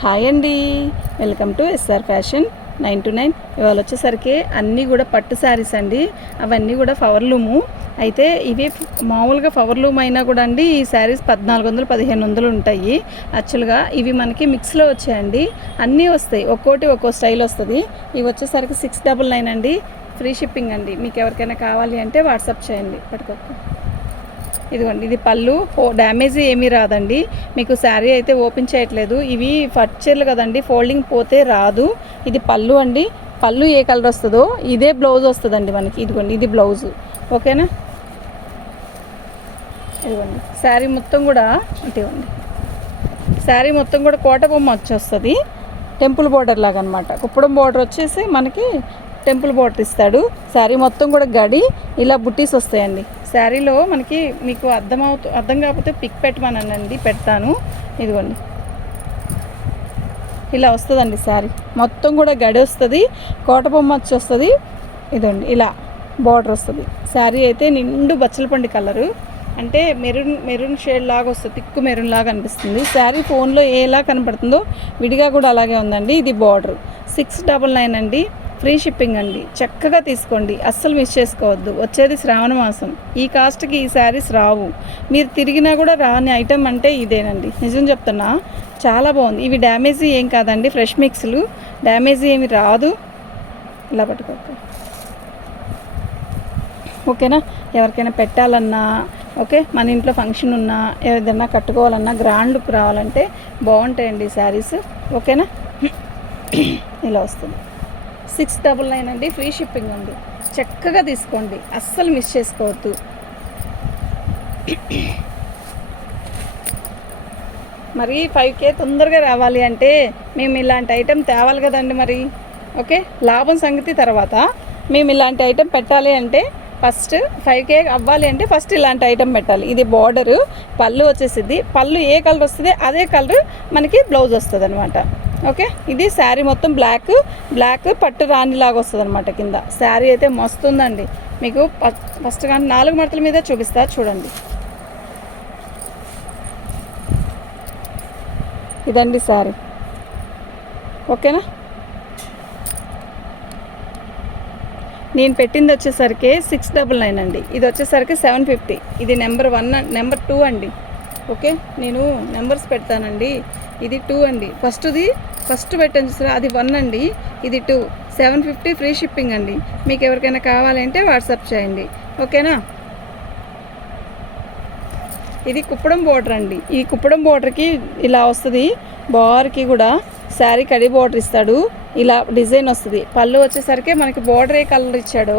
Hi అండి, welcome to SR Fashion 9 to 9. ఇవాళ వచ్చేసరికి అన్నీ కూడా పట్టు శారీస్ అండి. అవన్నీ కూడా పవర్లూము. అయితే ఇవి మామూలుగా పవర్లూమ్ అయినా కూడా అండి ఈ శారీస్ 1400-1500 ఉంటాయి. యాక్చువల్గా ఇవి మనకి మిక్స్లో వచ్చాయండి. అన్నీ వస్తాయి, ఒక్కోటి ఒక్కో స్టైల్ వస్తుంది. ఇవి వచ్చేసరికి 699 అండి. ఫ్రీ షిప్పింగ్ అండి. మీకు ఎవరికైనా కావాలి అంటే వాట్సాప్ చేయండి. పట్టుకోక ఇదిగోండి, ఇది పళ్ళు. డ్యామేజ్ ఏమీ రాదండి. మీకు శారీ అయితే ఓపెన్ చేయట్లేదు. ఇవి ఫర్చర్లు కదండి, ఫోల్డింగ్ పోతే రాదు. ఇది పళ్ళు అండి. పళ్ళు ఏ కలర్ వస్తుందో ఇదే బ్లౌజ్ వస్తుందండి మనకి. ఇదిగోండి, ఇది బ్లౌజు. ఓకేనా? ఇదిగోండి, శారీ మొత్తం కూడా ఇదిగోండి, శారీ మొత్తం కూడా కోట బొమ్మ వచ్చేస్తుంది. టెంపుల్ బోర్డర్ లాగా అనమాట. కుప్పడం బోర్డర్ వచ్చేసి మనకి టెంపుల్ బోర్డర్ ఇస్తాడు. శారీ మొత్తం కూడా గడి ఇలా బుట్టీస్ వస్తాయండి. శారీలో మనకి మీకు అర్థం కాకపోతే పిక్ పెట్టమనండి, పెడతాను. ఇదిగోండి, ఇలా వస్తుందండి శారీ మొత్తం కూడా గడి వస్తుంది. కోట బొమ్మ వచ్చి వస్తుంది. ఇదండి, ఇలా బార్డర్ వస్తుంది. శారీ అయితే నిండు బచ్చలపండు కలరు, అంటే మెరూన్ షేడ్ లాగా వస్తుంది. తిక్కు మెరూన్ లాగా అనిపిస్తుంది. శారీ ఫోన్లో ఎలా కనపడుతుందో విడిగా కూడా అలాగే ఉందండి. ఇది బార్డర్. 699 అండి. ఫ్రీ షిప్పింగ్ అండి. చక్కగా తీసుకోండి, అస్సలు మిస్ చేసుకోవద్దు. వచ్చేది శ్రావణ మాసం. ఈ కాస్ట్కి ఈ శారీస్ రావు. మీరు తిరిగినా కూడా రాని ఐటెం అంటే ఇదేనండి. నిజం చెప్తున్నా, చాలా బాగుంది. ఇవి డ్యామేజీ ఏం కాదండి, ఫ్రెష్ మిక్స్లు. డ్యామేజీ ఏమి రాదు. ఇలా పట్టుకోక ఓకేనా? ఎవరికైనా పెట్టాలన్నా ఓకే, మన ఇంట్లో ఫంక్షన్ ఉన్నా ఏదైనా కట్టుకోవాలన్నా గ్రాండ్ లుక్ రావాలంటే బాగుంటాయండి శారీస్. ఓకేనా? ఇలా వస్తుంది. 699 అండి. ఫ్రీ షిప్పింగ్ ఉంది. చక్కగా తీసుకోండి, అస్సలు మిస్ చేసుకోవద్దు. మరి 5K తొందరగా రావాలి అంటే మేము ఇలాంటి ఐటెం తేవాలి కదండి మరి. ఓకే, లాభం సంగతి తర్వాత. మేము ఇలాంటి ఐటెం పెట్టాలి అంటే ఫస్ట్ 5K అవ్వాలి అంటే ఫస్ట్ ఇలాంటి ఐటెం పెట్టాలి. ఇది బార్డరు, పళ్ళు వచ్చేసిద్ది. పళ్ళు ఏ కలర్ వస్తుంది అదే కలర్ మనకి బ్లౌజ్ వస్తుంది అనమాట. ఓకే, ఇది శారీ మొత్తం బ్లాక్ పట్టు రాణిలాగా వస్తుంది అనమాట. కింద శారీ అయితే మస్తు ఉందండి. మీకు ఫస్ట్ కానీ 4 మడతల మీద చూపిస్తా చూడండి. ఇదండి శారీ. ఓకేనా? నేను పెట్టింది వచ్చేసరికి 699 అండి. ఇది వచ్చేసరికి 750. ఇది నెంబర్ 1 నెంబర్ 2 అండి. ఓకే, నేను నెంబర్స్ పెడతానండి. ఇది 2 అండి. ఫస్ట్ పెట్టాను చూసారా, అది 1 అండి. ఇది 2. 750 ఫ్రీ షిప్పింగ్ అండి. మీకు ఎవరికైనా కావాలంటే వాట్సాప్ చేయండి. ఓకేనా? ఇది కుప్పడం బోర్డర్ అండి. ఈ కుప్పడం బోర్డర్కి ఇలా వస్తుంది. బార్కి కూడా శారీ కడి బోర్డర్ ఇస్తాడు. ఇలా డిజైన్ వస్తుంది. పళ్ళు వచ్చేసరికి మనకి బోర్డర్ ఏ కలర్ ఇచ్చాడో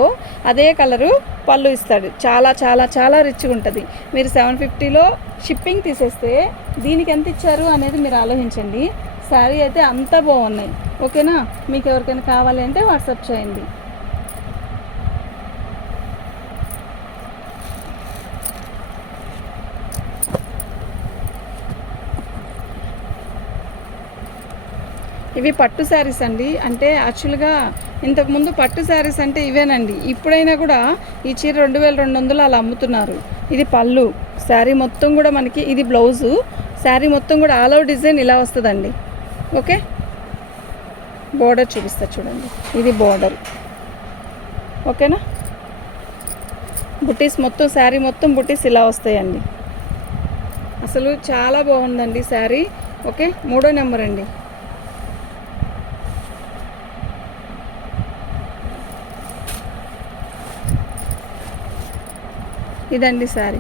అదే కలరు పళ్ళు ఇస్తాడు. చాలా చాలా చాలా రిచ్గా ఉంటుంది. మీరు 750లో షిప్పింగ్ తీసేస్తే దీనికి ఎంత ఇచ్చారు అనేది మీరు ఆలోచించండి. శారీ అయితే అంతా బాగున్నాయి. ఓకేనా? మీకు ఎవరికైనా కావాలి అంటే వాట్సాప్ చేయండి. ఇవి పట్టు శారీస్ అండి. అంటే యాక్చువల్గా ఇంతకుముందు పట్టు శారీస్ అంటే ఇవేనండి. ఇప్పుడైనా కూడా ఈ చీర 2200 అలా అమ్ముతున్నారు. ఇది పళ్ళు. శారీ మొత్తం కూడా మనకి ఇది బ్లౌజు. శారీ మొత్తం కూడా ఆల్ ఓవర్ డిజైన్ ఇలా వస్తుందండి. ఓకే, బోర్డర్ చూపిస్తా చూడండి. ఇది బోర్డర్. ఓకేనా? బుటీస్ మొత్తం శారీ మొత్తం బుటీస్ ఇలా వస్తాయండి. అసలు చాలా బాగుందండి శారీ. ఓకే, 3వ నెంబర్ అండి. ఇదండి శారీ.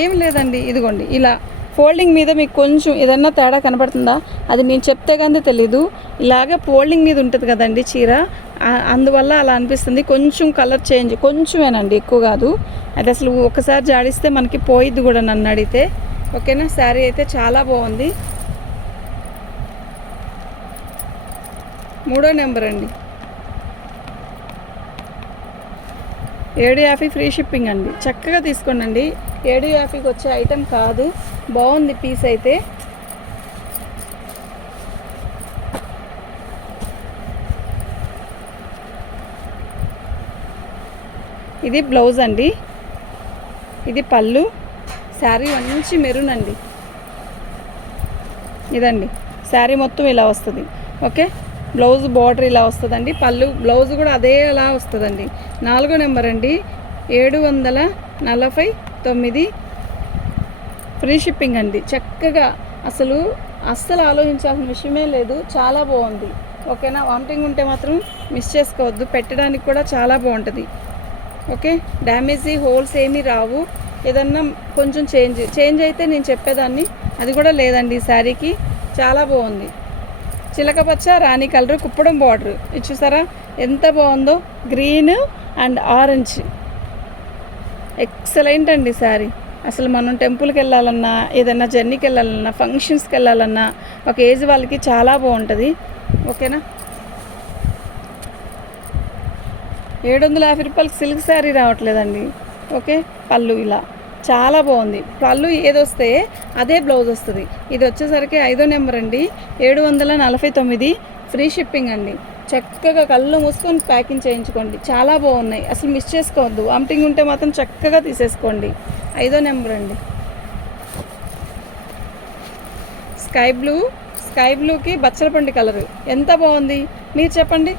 ఏం లేదండి, ఇదిగోండి ఇలా ఫోల్డింగ్ మీద మీకు కొంచెం ఏదన్నా తేడా కనపడుతుందా? అది నేను చెప్తే కానీ తెలీదు. ఇలాగే ఫోల్డింగ్ మీద ఉంటుంది కదండి చీర, అందువల్ల అలా అనిపిస్తుంది. కొంచెం కలర్ చేంజ్ కొంచెమేనండి, ఎక్కువ కాదు. అది అసలు ఒకసారి జాడిస్తే మనకి పోయిద్ది కూడా నన్ను అడిగితే. ఓకేనా? శారీ అయితే చాలా బాగుంది. 3వ నెంబర్ అండి. 750 ఫ్రీ షిప్పింగ్ అండి. చక్కగా తీసుకోండి. 750కి వచ్చే ఐటెం కాదు. బాగుంది పీస్ అయితే. ఇది బ్లౌజ్ అండి. ఇది పళ్ళు. శారీ మంచి మెరూన్ అండి. ఇదండి శారీ మొత్తం ఇలా వస్తుంది. ఓకే, బ్లౌజ్ బార్డర్ ఇలా వస్తుందండి. పళ్ళు బ్లౌజ్ కూడా అదే అలా వస్తుందండి. 4వ నెంబర్ అండి, 749. ఫ్రీ షిప్పింగ్ అండి. చక్కగా అస్సలు ఆలోచించాల్సిన విషయమే లేదు. చాలా బాగుంది. ఓకేనా, వామిటింగ్ ఉంటే మాత్రం మిస్ చేసుకోవద్దు. పెట్టడానికి కూడా చాలా బాగుంటుంది. ఓకే, డ్యామేజీ హోల్స్ ఏమీ రావు. ఏదన్నా కొంచెం చేంజ్ అయితే నేను చెప్పేదాన్ని, అది కూడా లేదండి. ఈ శారీకి చాలా బాగుంది. చిలకపచ్చ రాణి కలర్ కుప్పడం బార్డర్ ఇది చూసారా ఎంత బాగుందో. గ్రీన్ అండ్ ఆరెంజ్ ఎక్సలెంట్ అండి శారీ. అసలు మనం టెంపుల్కి వెళ్ళాలన్నా, ఏదన్నా జర్నీకి వెళ్ళాలన్నా, ఫంక్షన్స్కి వెళ్ళాలన్నా, ఒక ఏజ్ వాళ్ళకి చాలా బాగుంటుంది. ఓకేనా, 750 రూపాయలకి సిల్క్ శారీ రావట్లేదండి. ఓకే, పళ్ళు ఇలా చాలా బాగుంది. పళ్ళు ఏదొస్తే అదే బ్లౌజ్ వస్తుంది. ఇది వచ్చేసరికి 5వ నెంబర్ అండి, 749. ఫ్రీ షిప్పింగ్ అండి. చక్కగా కళ్ళు మూసుకొని ప్యాకింగ్ చేయించుకోండి. చాలా బాగున్నాయి, అసలు మిస్ చేసుకోవద్దు. వామిటింగ్ ఉంటే మాత్రం చక్కగా తీసేసుకోండి. 5వ నెంబర్ అండి, స్కై బ్లూకి బచ్చలపండు కలరు ఎంత బాగుంది మీరు చెప్పండి.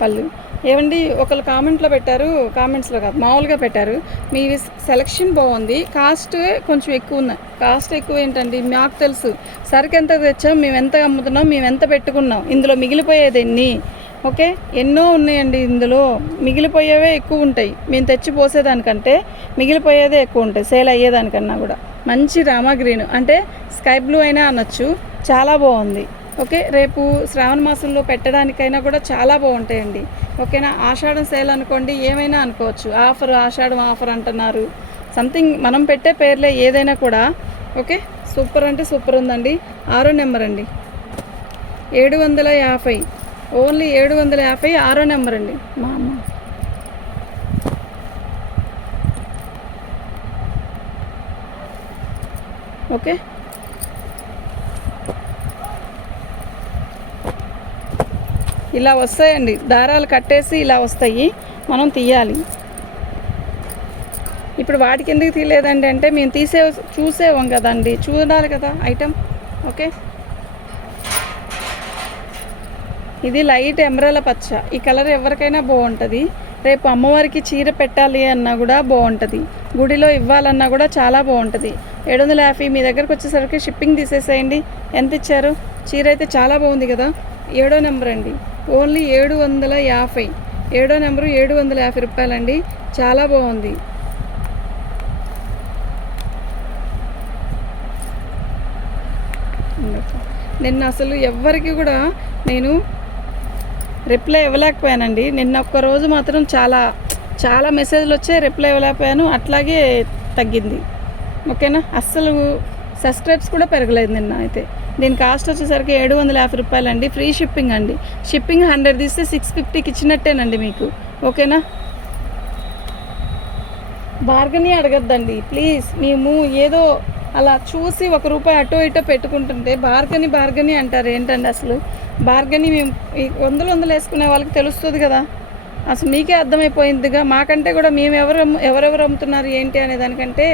పళ్ళు ఏమండి, ఒకళ్ళు కామెంట్స్లో కాదు మామూలుగా పెట్టారు, మీ సెలెక్షన్ బాగుంది, కాస్ట్ కొంచెం ఎక్కువ ఉన్నాయి. కాస్ట్ ఎక్కువ ఏంటండి, మాకు తెలుసు సరుకు ఎంత తెచ్చాం, మేము ఎంత అమ్ముతున్నాం, మేము ఎంత పెట్టుకున్నాం, ఇందులో మిగిలిపోయేది ఎన్ని. ఓకే, ఎన్నో ఉన్నాయండి, ఇందులో మిగిలిపోయేవే ఎక్కువ ఉంటాయి. మేము తెచ్చి పోసేదానికంటే మిగిలిపోయేదే ఎక్కువ ఉంటాయి, సేల్ అయ్యేదానికన్నా కూడా. మంచి రామా గ్రీన్ అంటే స్కై బ్లూ అయినా అనొచ్చు, చాలా బాగుంది. ఓకే, రేపు శ్రావణ మాసంలో పెట్టడానికైనా కూడా చాలా బాగుంటాయండి. ఓకేనా, ఆషాఢం సేల్ అనుకోండి, ఏమైనా అనుకోవచ్చు. ఆషాఢం ఆఫర్ అంటున్నారు, సంథింగ్ మనం పెట్టే పేర్లే ఏదైనా కూడా. ఓకే, సూపర్ అంటే సూపర్ ఉందండి. 6వ నెంబర్ అండి, 750, ఓన్లీ 750. 6వ నెంబర్ అండి. మా అమ్మ ఓకే, ఇలా వస్తాయండి. దారాలు కట్టేసి ఇలా వస్తాయి, మనం తీయాలి. ఇప్పుడు వాటికి ఎందుకు తీయలేదండి అంటే మేము చూసేవాం కదండి, చూడాలి కదా ఐటమ్. ఓకే, ఇది లైట్ ఎమరాల పచ్చ. ఈ కలర్ ఎవరికైనా బాగుంటుంది. రేపు అమ్మవారికి చీర పెట్టాలి అన్నా కూడా బాగుంటుంది, గుడిలో ఇవ్వాలన్నా కూడా చాలా బాగుంటుంది. 750 మీ దగ్గరకు వచ్చేసరికి షిప్పింగ్ తీసేసేయండి. ఎంత ఇచ్చారు? చీర అయితే చాలా బాగుంది కదా. 7వ నెంబర్ అండి, ఓన్లీ 750. 7వ నెంబరు 750 రూపాయలండి, చాలా బాగుంది. నిన్న అసలు ఎవ్వరికి కూడా నేను రిప్లై ఇవ్వలేకపోయానండి. నిన్న ఒక్కరోజు మాత్రం చాలా మెసేజ్లు వచ్చాయి, రిప్లై ఇవ్వలేకపోయాను. అట్లాగే తగ్గింది. ఓకేనా, అస్సలు సబ్స్క్రైబ్స్ కూడా పెరగలేదు నిన్న. అయితే దీని కాస్ట్ వచ్చేసరికి 750 రూపాయలండి. ఫ్రీ షిప్పింగ్ అండి. షిప్పింగ్ 100 తీస్తే 650కి ఇచ్చినట్టేనండి మీకు. ఓకేనా, బార్గనీ అడగద్దండి ప్లీజ్. మేము ఏదో అలా చూసి ₹1 అటో ఇటో పెట్టుకుంటుంటే బార్గనీ అంటారు ఏంటండి అసలు. బార్గనీ మేము 100 వేసుకునే వాళ్ళకి తెలుస్తుంది కదా, అసలు మీకే అర్థమైపోయిందిగా. మాకంటే కూడా మేము ఎవరెవరు అమ్ముతున్నారు ఏంటి అనే దానికంటే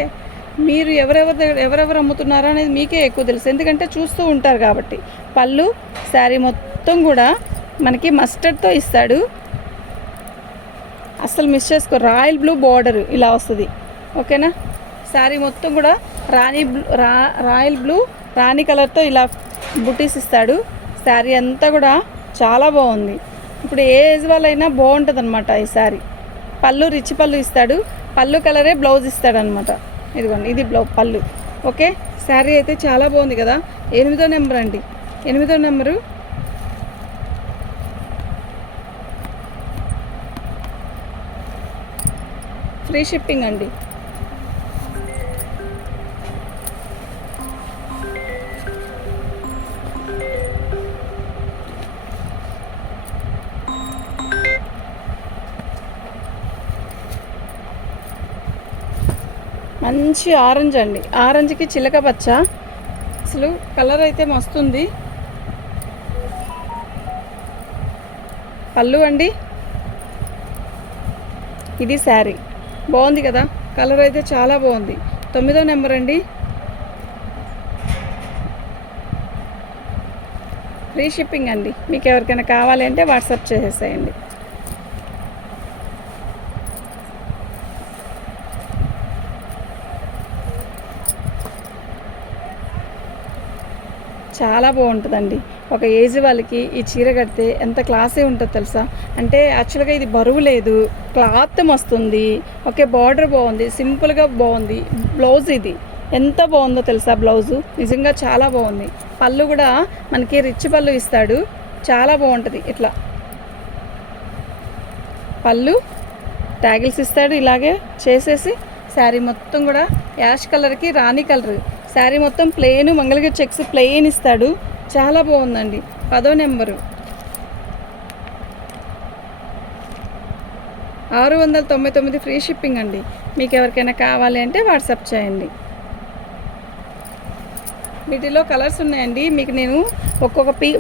మీరు ఎవరెవరు అమ్ముతున్నారో అనేది మీకే ఎక్కువ తెలుసు, ఎందుకంటే చూస్తూ ఉంటారు కాబట్టి. పళ్ళు శారీ మొత్తం కూడా మనకి మస్టర్డ్తో ఇస్తాడు, అస్సలు మిస్ చేసుకో. రాయల్ బ్లూ బార్డర్ ఇలా వస్తుంది. ఓకేనా, శారీ మొత్తం కూడా రాయల్ బ్లూ రాణి కలర్తో ఇలా బుటీస్ ఇస్తాడు. శారీ అంతా కూడా చాలా బాగుంది. ఇప్పుడు ఏ ఏజ్ వాళ్ళైనా బాగుంటుంది అనమాట ఈ శారీ. పళ్ళు రిచ్ పళ్ళు ఇస్తాడు, పళ్ళు కలరే బ్లౌజ్ ఇస్తాడనమాట. ఇదిగోండి, ఇది పళ్ళు. ఓకే, శారీ అయితే చాలా బాగుంది కదా. 8వ నెంబర్ అండి, 8వ నెంబరు ఫ్రీ షిప్పింగ్ అండి. మంచి ఆరెంజ్ అండి, ఆరెంజ్కి చిలక పచ్చ. అసలు కలర్ అయితే మస్తుంది. పళ్ళు అండి, ఇది శారీ బాగుంది కదా. కలర్ అయితే చాలా బాగుంది. 9వ నెంబర్ అండి, ఫ్రీ షిప్పింగ్ అండి. మీకు ఎవరికైనా కావాలి అంటే వాట్సాప్ చేసేసేయండి. చాలా బాగుంటుందండి. ఒక ఏజ్ వాళ్ళకి ఈ చీర కడితే ఎంత క్లాసీ ఉంటుందో తెలుసా. అంటే యాక్చువల్గా ఇది బరువు లేదు, క్లాత్ వస్తుంది. ఓకే, బార్డర్ బాగుంది, సింపుల్గా బాగుంది. బ్లౌజ్ ఇది ఎంత బాగుందో తెలుసా. బ్లౌజు నిజంగా చాలా బాగుంది. పళ్ళు కూడా మనకి రిచ్ పళ్ళు ఇస్తాడు, చాలా బాగుంటుంది. ఇట్లా పళ్ళు ట్యాగిల్స్ ఇస్తాడు, ఇలాగే చేసేసి శారీ మొత్తం కూడా యాష్ కలర్కి రాణి కలర్. శారీ మొత్తం ప్లెయిన్, మంగళగిరి చెక్స్ ప్లెయిన్ ఇస్తాడు. చాలా బాగుందండి. 10వ నెంబరు 699 ఫ్రీ షిప్పింగ్ అండి. మీకు ఎవరికైనా కావాలి అంటే వాట్సాప్ చేయండి. వీటిలో కలర్స్ ఉన్నాయండి. మీకు నేను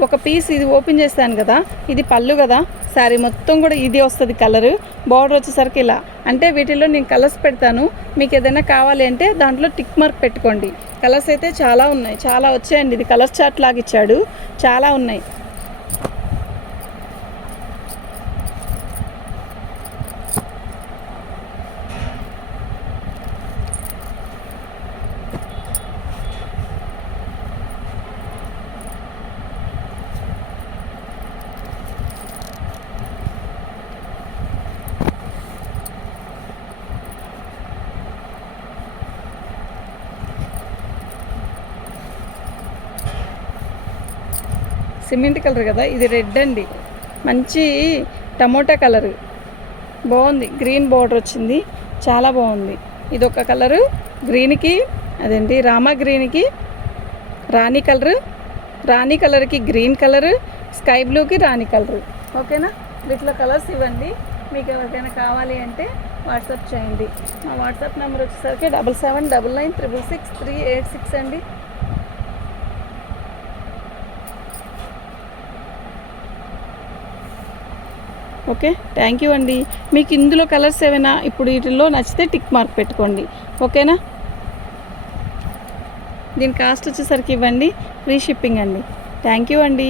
ఒక పీస్ ఇది ఓపెన్ చేస్తాను కదా, ఇది పళ్ళు కదా. శారీ మొత్తం కూడా ఇది వస్తుంది కలరు. బార్డర్ వచ్చేసరికి ఇలా. అంటే వీటిలో నేను కలర్స్ పెడతాను. మీకు ఏదైనా కావాలి అంటే దాంట్లో టిక్ మార్క్ పెట్టుకోండి. కలర్స్ అయితే చాలా ఉన్నాయి, చాలా వచ్చాయండి. ఇది కలర్ చార్ట్ లాగా ఇచ్చాడు, చాలా ఉన్నాయి. సిమెంట్ కలర్ కదా, ఇది రెడ్ అండి. మంచి టమోటా కలరు, బాగుంది. గ్రీన్ బార్డర్ వచ్చింది, చాలా బాగుంది. ఇది ఒక కలరు గ్రీన్కి, అదేంటి రామా గ్రీన్కి రాణి కలరు, రాణి కలర్కి గ్రీన్ కలరు, స్కై బ్లూకి రాణి కలరు. ఓకేనా, వీటిలో కలర్స్ ఇవ్వండి. మీకు ఎవరికైనా కావాలి అంటే వాట్సాప్ చేయండి. మా వాట్సాప్ నెంబర్ వచ్చేసరికి 7799666386 అండి. ఓకే, థ్యాంక్ యూ అండి. మీకు ఇందులో కలర్స్ ఏమైనా ఇప్పుడు వీటిల్లో నచ్చితే టిక్ మార్క్ పెట్టుకోండి. ఓకేనా, దీని కాస్ట్ వచ్చేసరికి ఇవ్వండి. ఫ్రీ షిప్పింగ్ అండి. థ్యాంక్ యూ అండి.